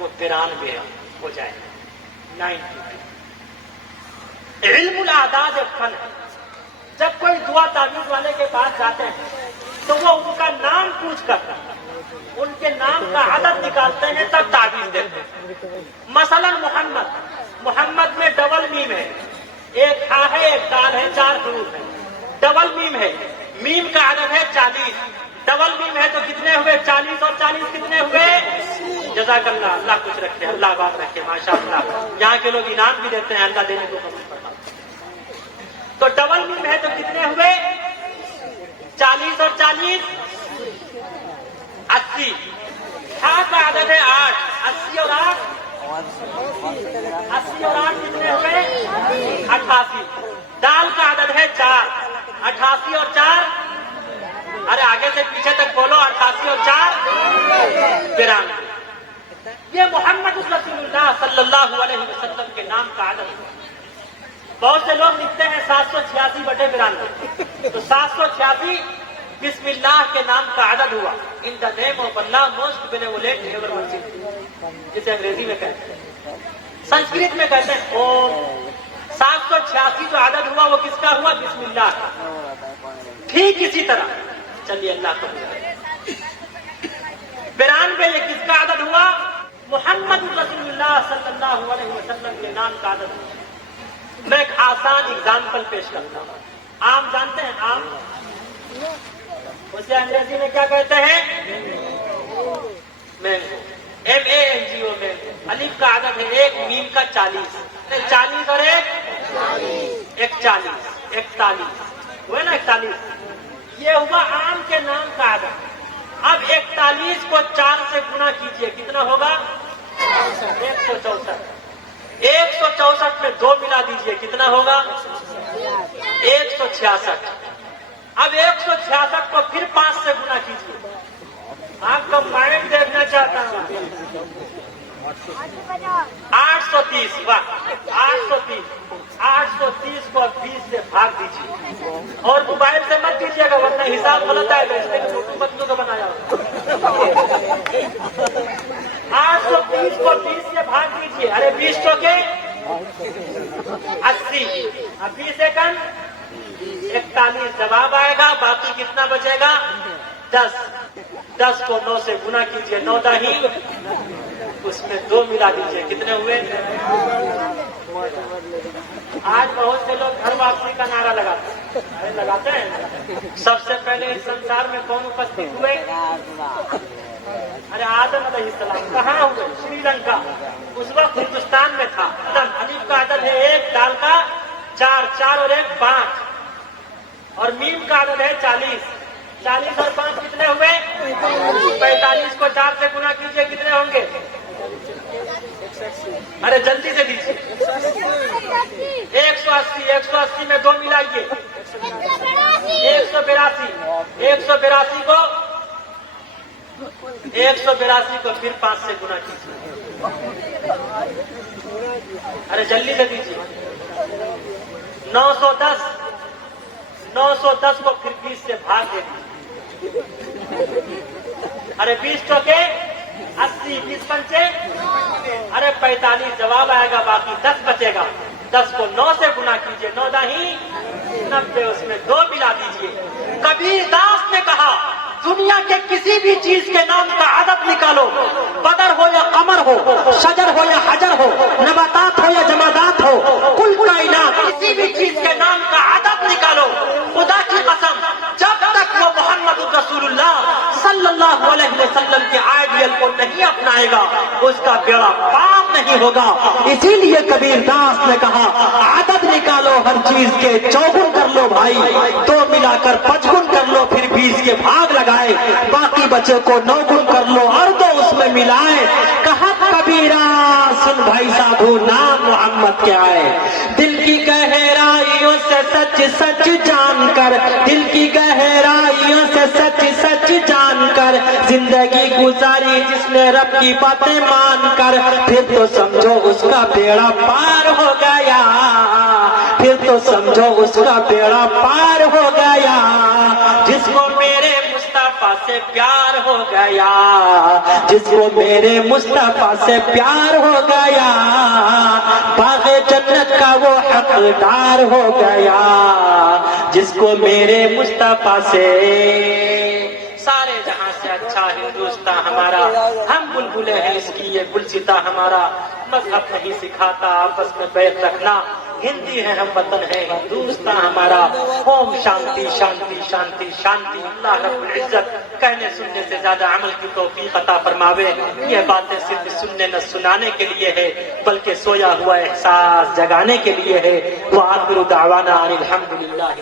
وہ 93 ہو جائے 92. علم الاعداد ایک فن ہے. جب کوئی دعا تعویذ والے کے پاس جاتے ہیں تو وہ ان کا نام پوچھ کر ان کے نام کا عدد نکالتے ہیں تب تعویذ دیتے ہیں. مثلا محمد میں ڈبل میم ہے, ایک ہا ہے ایک دال ہے, 4 حروف ہے. ڈبل میم ہے, میم کا عدد ہے 40. ڈبل میم ہے تو کتنے ہوئے 40 اور 40 کتنے ہوئے؟ جزاک اللہ, اللہ کچھ رکھے, اللہ آباد رکھے, ماشاء اللہ. یہاں کے لوگ انعام بھی دیتے ہیں, اللہ دینے کو قبول کرتا. تو ڈبل میم ہے تو کتنے ہوئے 40 اور 40 80. ہا کا عدد ہے 8, 80 اور 8 کتنے ہوئے 88. دال کا عدد ہے 4, 88 اور 4, ارے آگے سے پیچھے تک بولو, 88 اور 4 93. یہ محمد رسول اللہ صلی اللہ علیہ وسلم کے نام کا عدد ہے. بہت سے لوگ لکھتے ہیں 786/92, تو 786 بسم اللہ کے نام کا عدد ہوا. In the name of Allah most benevolent ever worship, جسے انگریزی میں کہتے ہیں, سنسکرت میں کہتے ہیں اوم. 786 جو عدد ہوا وہ کس کا ہوا؟ بسم اللہ کا. ٹھیک اسی طرح چلیے اللہ کو 92 یہ کس کا عدد ہوا؟ محمد رسول اللہ صلی اللہ علیہ وسلم کے نام کا عدد ہوا. میں ایک آسان اگزامپل پیش کرتا ہوں. آم جانتے ہیں؟ آم اسے انگریزی میں کیا کہتے ہیں؟ Mango, MANGO, mango. الف کا عدد ہے 1, میم کا 40. 40 اور 1 41, 41 ہوئے نا 41. یہ ہوا آم کے نام کا عدد. اب 41 کو 4 سے گنا کیجئے, کتنا ہوگا؟ 164. 164 میں 2 ملا دیجئے, کتنا ہوگا؟ 166. اب 166 کو پھر 5 سے گنا کیجئے. آپ کا مائنڈ دیکھنا چاہتا ہوں. 830. واہ, 830. 830 کو 20 سے بھاگ دیجیے, اور موبائل سے مت دیجیے گا ورنہ حساب غلط آئے گا, اس لیے بچوں کا بنایا ہوگا. 830 کو 20 سے بھاگ دیجیے. ارے 20 تو کے 80, اب 20 سیکنڈ 41 جواب آئے گا. باقی کتنا بچے گا؟ 10. 10 کو 9 سے گنا کیجیے, 9 دہی, اس میں 2 ملا دیجیے, کتنے ہوئے؟ آج بہت سے لوگ گھر واپسی کا نعرہ لگاتے ہیں. سب سے پہلے اس سنسار میں کون اپستھت ہوئے؟ ارے آدم علیہ السلام. کہاں ہوئے؟ شری لنکا. اس وقت ہندوستان میں تھا. الف کا عدد ہے 1, دال کا 4, 4 اور 1 5, اور میم کا عدد ہے 40. 40 اور 5 کتنے ہوئے؟ 45 کو 4 سے گنا کیجئے, کتنے ہوں گے؟ ارے جلدی سے دیجیے. 180. 180 میں 2 ملائیے, 182. 182 کو پھر 5 سے گنا کیجیے. ارے جلدی سے دیجیے. 910. 910 کو پھر 20 سے بھاگ دے دیجیے. ارے 20 تو کے 80, 20 پنچے, ارے 45 جواب آئے گا. باقی 10 بچے گا. 10 کو 9 سے گنا کیجیے, 9 دہی 90, اس میں 2 ملا دیجیے. کبیر داس نے کہا دنیا کے کسی بھی چیز کے نام کا عدد نکالو, بدر ہو یا قمر ہو, شجر ہو یا حجر ہو, نباتات ہو یا جمادات ہو, کل کائنات کسی بھی چیز کے نام کا عدد نکالو. خدا کی قسم جب تک وہ محمد رسول اللہ صلی اللہ علیہ وسلم کے آئیڈیل کو نہیں اپنائے گا اس کا بیڑا پار نہیں ہوگا. اسی لیے کبیر داس نے کہا عدد نکالو ہر چیز کے, چوگن کر لو بھائی, 2 ملا کر 55 کر لو, پھر 20 کے بھاگ لگائے, باقی بچے کو 9 گن کر لو اور 2 اس میں ملائے. کہا کبیرا سن بھائی صاحب نام محمد کے آئے. دل کی گہرائیوں سے سچ سچ جان کر, دل کی گہرائیوں سے سچ سچ جان کر زندگی گزاری جس نے رب کی باتیں مان کر, پھر تو سمجھو اس کا بیڑا پار ہو گیا, پھر تو سمجھو اس کا بیڑا پار ہو گیا. جس کو میرے مصطفیٰ سے پیار ہو گیا، جس کو میرے مصطفیٰ سے پیار ہو گیا، باغ جنت کا وہ حقدار ہو گیا، جس کو میرے مصطفیٰ سے سارے جہاں سے اچھا ہندوستان ہمارا، ہم بلبلے ہیں اس کی یہ گلستہ ہمارا، مذہب نہیں سکھاتا آپس میں بیعت رکھنا، ہندی ہے ہم وطن ہے ہندوستان ہمارا، اوم شانتی شانتی شانتی شانتی۔ اللہ رب العزت کہنے سننے سے زیادہ عمل کی توفیق عطا فرماوے۔ یہ باتیں صرف سننے نہ سنانے کے لیے ہے بلکہ سویا ہوا احساس جگانے کے لیے ہے۔ وآخر دعوانا ان الحمدللہ